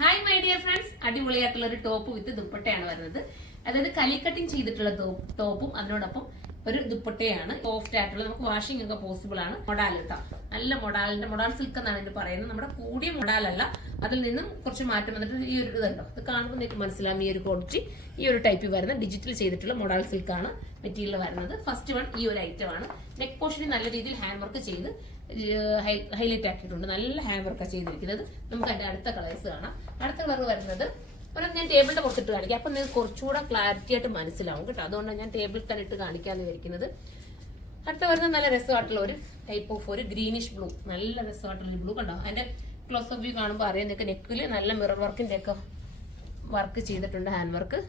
Hi my dear friends, അടിപൊളിയായിട്ടുള്ള ഒരു top വിത്ത് ദുപ്പട്ടയാണ് വരുന്നത്. അതായത് കലി കട്ടിങ് ചെയ്തിട്ടുള്ള ടോപ്പും അതിനോടൊപ്പം ഒരു ദുപ്പട്ടയാണ്. സോഫ്റ്റ് ആയിട്ടുള്ള, നമുക്ക് വാഷിംഗ് ഒക്കെ പോസിബിൾ ആണ്. മൊഡാൽ കേട്ടോ, നല്ല മൊഡാൽ സിൽക്ക് എന്നാണ് ഇതിന് പറയുന്നത്. നമ്മുടെ കൂടിയ മൊഡാലല്ല, അതിൽ നിന്നും കുറച്ച് മാറ്റം വന്നിട്ട് ഈ ഒരു ഇതുണ്ടോ, ഇത് കാണുമ്പോൾ നിങ്ങൾക്ക് മനസ്സിലാവും. ഈ ഒരു ക്വാളിറ്റി, ഈ ഒരു ടൈപ്പ് വരുന്ന ഡിജിറ്റൽ ചെയ്തിട്ടുള്ള മൊഡാൽ സിൽക്കാണ് മെറ്റീരിയൽ വരുന്നത്. ഫസ്റ്റ് വൺ ഈ ഒരു ഐറ്റം ആണ്. നെക്ക് പോർഷനിൽ നല്ല രീതിയിൽ ഹാൻഡ് വർക്ക് ചെയ്ത് ഹൈലൈറ്റ് ആക്കിയിട്ടുണ്ട്. നല്ല ഹാൻഡ് വർക്കാണ് ചെയ്തിരിക്കുന്നത്. നമുക്ക് അതിന്റെ അടുത്ത കളേഴ്സ് കാണാം. അടുത്ത കളർ വരുന്നത് ഞാൻ ടേബിളിന്റെ പുറത്തിട്ട് കാണിക്കാം, അപ്പൊ നിങ്ങൾക്ക് കുറച്ചുകൂടെ ക്ലാരിറ്റി ആയിട്ട് മനസ്സിലാവും കേട്ടോ. അതുകൊണ്ടാണ് ഞാൻ ടേബിളിൽ തന്നെ ഇട്ട് കാണിക്കാന്ന് വിചാരിക്കുന്നത്. അടുത്ത വരുന്നത് നല്ല രസമായിട്ടുള്ള ഒരു ടൈപ്പ് ഓഫ് ഒരു ഗ്രീനിഷ് ബ്ലൂ. നല്ല രസമായിട്ടുള്ള ഒരു ബ്ലൂ കണ്ടോ. അതിന്റെ ക്ലോസ് ഓഫ് വ്യൂ കാണുമ്പോൾ അറിയാം നിങ്ങൾക്ക്. നെക്കില് നല്ല മിറർ വർക്കിന്റെ ഒക്കെ വർക്ക് ചെയ്തിട്ടുണ്ട്, ഹാൻഡ് വർക്ക്.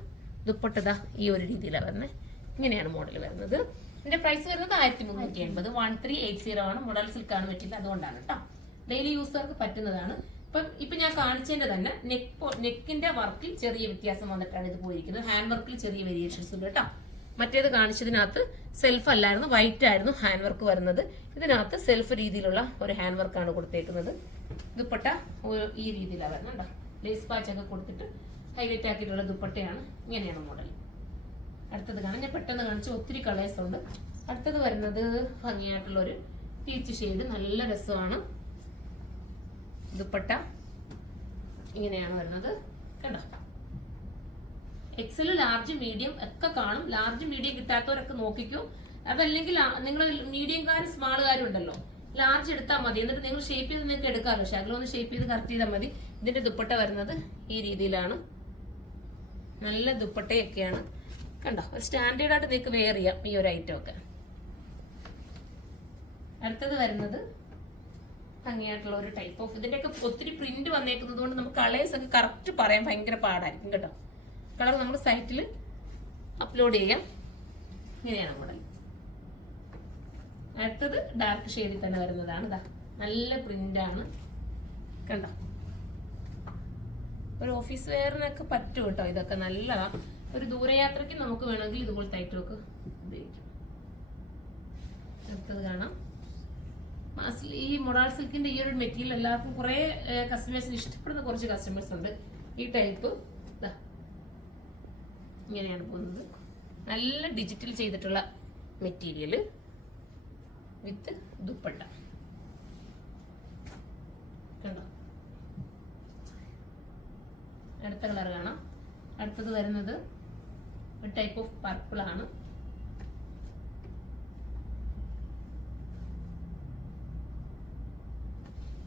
ദുപ്പട്ടതാ ഈ ഒരു രീതിയിലാണ് വരുന്നത്. ഇങ്ങനെയാണ് മോഡൽ വരുന്നത്. ഇതിന്റെ പ്രൈസ് വരുന്നത് 1380. 1380 ആണ്. മോഡൽ സിൽക്കാണ് പറ്റില്ല, അതുകൊണ്ടാണ് കേട്ടോ. ഡെയിലി യൂസർക്ക് പറ്റുന്നതാണ്. ഇപ്പൊ ഞാൻ കാണിച്ചതിന്റെ തന്നെ നെക്കിന്റെ വർക്കിൽ ചെറിയ വ്യത്യാസം വന്നിട്ടാണ് ഇത് പോയിരിക്കുന്നത്. ഹാൻഡ് വർക്കിൽ ചെറിയ വേരിയേഷൻസ് ഉണ്ട് കേട്ടോ. മറ്റേത് കാണിച്ചതിനകത്ത് സെൽഫ് അല്ലായിരുന്നു, വൈറ്റ് ആയിരുന്നു ഹാൻഡ് വർക്ക് വരുന്നത്. ഇതിനകത്ത് സെൽഫ് രീതിയിലുള്ള ഒരു ഹാൻഡ് വർക്കാണ് കൊടുത്തേക്കുന്നത്. ദുപ്പട്ട ഈ രീതിയിലാണ് വരുന്നുണ്ടോ. ലേസ് പാച്ച് ഒക്കെ കൊടുത്തിട്ട് ഹൈലൈറ്റ് ആക്കിയിട്ടുള്ള ദുപ്പട്ടയാണ്. ഇങ്ങനെയാണ് മോഡൽ. അടുത്തത് കാണാം, ഞാൻ പെട്ടെന്ന് കാണിച്ചു. ഒത്തിരി കളേഴ്സ് ഉണ്ട്. അടുത്തത് വരുന്നത് ഭംഗിയായിട്ടുള്ള ഒരു പീച്ച് ഷെയ്ഡ്, നല്ല രസമാണ്. ദുപ്പട്ട ഇങ്ങനെയാണ് വരുന്നത് കണ്ടോ. എക്സൽ, ലാർജ്, മീഡിയം ഒക്കെ കാണും. ലാർജ് മീഡിയം കിട്ടാത്തവരൊക്കെ നോക്കിക്കോ. അതല്ലെങ്കിൽ നിങ്ങൾ മീഡിയംകാരും സ്മാളുകാരും ഉണ്ടല്ലോ, ലാർജ് എടുത്താൽ മതി. എന്നിട്ട് നിങ്ങൾ ഷേപ്പ് ചെയ്ത് നിങ്ങൾക്ക് എടുക്കാമല്ലോ. ശകലമൊന്ന് ഷേപ്പ് ചെയ്ത് കറക്റ്റ് ചെയ്താൽ മതി. ഇതിന്റെ ദുപ്പട്ട വരുന്നത് ഈ രീതിയിലാണ്. നല്ല ദുപ്പട്ടയൊക്കെയാണ് കണ്ടോ. ഒരു സ്റ്റാൻഡേർഡ് ആയിട്ട് നിങ്ങൾക്ക് വെയർ ചെയ്യാം ഈ ഒരു ഐറ്റം ഒക്കെ. അടുത്തത് വരുന്നത് ഭംഗിയായിട്ടുള്ള ഒരു ടൈപ്പ് ഓഫ്, ഇതിന്റെയൊക്കെ ഒത്തിരി പ്രിന്റ് വന്നേക്കുന്നത് കൊണ്ട് നമുക്ക് കളേഴ്സ് ഒക്കെ കറക്റ്റ് പറയാൻ ഭയങ്കര പാടായിരിക്കും കേട്ടോ. കളർ നമ്മൾ സൈറ്റിൽ അപ്ലോഡ് ചെയ്യാം. ഇങ്ങനെയാണ് മോഡൽ. അടുത്തത് ഡാർക്ക് ഷെയ്ഡിൽ തന്നെ വരുന്നതാണ്. ഇതാ നല്ല പ്രിന്റ് ആണ് കണ്ടോ. ഒരു ഓഫീസ് വെയറിനൊക്കെ പറ്റും കേട്ടോ. ഇതൊക്കെ നല്ലതാ. ഒരു ദൂരയാത്രയ്ക്ക് നമുക്ക് വേണമെങ്കിൽ ഇതുപോലത്തെ ഐറ്റമൊക്കെ ഉപയോഗിക്കാം. അടുത്തത് കാണാം. ഈ മൊഡാൾ സിൽക്കിന്റെ ഈ ഒരു മെറ്റീരിയൽ എല്ലാവർക്കും കുറെ കസ്റ്റമേഴ്സിന് ഇഷ്ടപ്പെടുന്ന കുറച്ച് കസ്റ്റമേഴ്സ് ഉണ്ട്. ഈ ടൈപ്പ് ഇങ്ങനെയാണ് പോകുന്നത്. നല്ല ഡിജിറ്റൽ ചെയ്തിട്ടുള്ള മെറ്റീരിയൽ വിത്ത് ദുപ്പട്ട കണ്ടോ. അടുത്ത കളർ കാണാം. അടുത്തത് വരുന്നത് ഒരു ടൈപ്പ് ഓഫ് പർപ്പിൾ ആണ്.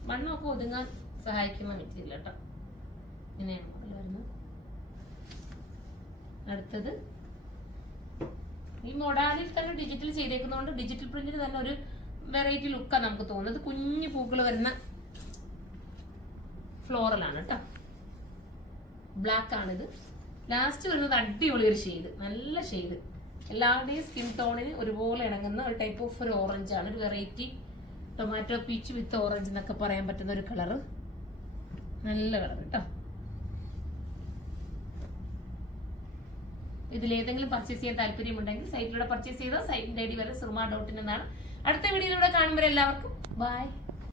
മണ്ണൊക്കെ ഒതുങ്ങാൻ സഹായിക്കുന്ന മെറ്റീരിയൽ കേട്ടോ. ഇങ്ങനെയാണ് മോഡൽ വരുന്നത്. അടുത്തത് ഈ മൊഡാലിൽ തന്നെ ഡിജിറ്റൽ ചെയ്തേക്കുന്നതുകൊണ്ട് ഡിജിറ്റൽ പ്രിന്റിന് തന്നെ ഒരു വെറൈറ്റി ലുക്കാണ് നമുക്ക് തോന്നുന്നത്. കുഞ്ഞു പൂക്കൾ വരുന്ന ഫ്ലോറലാണ് കേട്ടോ. ബ്ലാക്ക് ആണിത്. ലാസ്റ്റ് വരുന്നത് അടിപൊളി ഒരു ഷെയ്ഡ്, നല്ല ഷെയ്ഡ്. എല്ലാവരുടെയും സ്കിൻ ടോണിന് ഒരുപോലെ ഇണങ്ങുന്ന ഒരു ടൈപ്പ് ഓഫ് ഒരു ഓറഞ്ച് ആണ്. ഒരു വെറൈറ്റി ടൊമാറ്റോ പീച്ച് വിത്ത് ഓറഞ്ച് എന്നൊക്കെ പറയാൻ പറ്റുന്ന ഒരു കളറ്. നല്ല കളർ കേട്ടോ. ഇതിലേതെങ്കിലും പർച്ചേസ് ചെയ്യാൻ താല്പര്യമുണ്ടെങ്കിൽ സൈറ്റിലൂടെ പർച്ചേസ് ചെയ്താൽ സൈറ്റിന്റെ ഐഡി വരെ surma.in എന്നാണ്. അടുത്ത വീഡിയോയിലൂടെ കാണുമ്പോൾ എല്ലാവർക്കും ബൈ.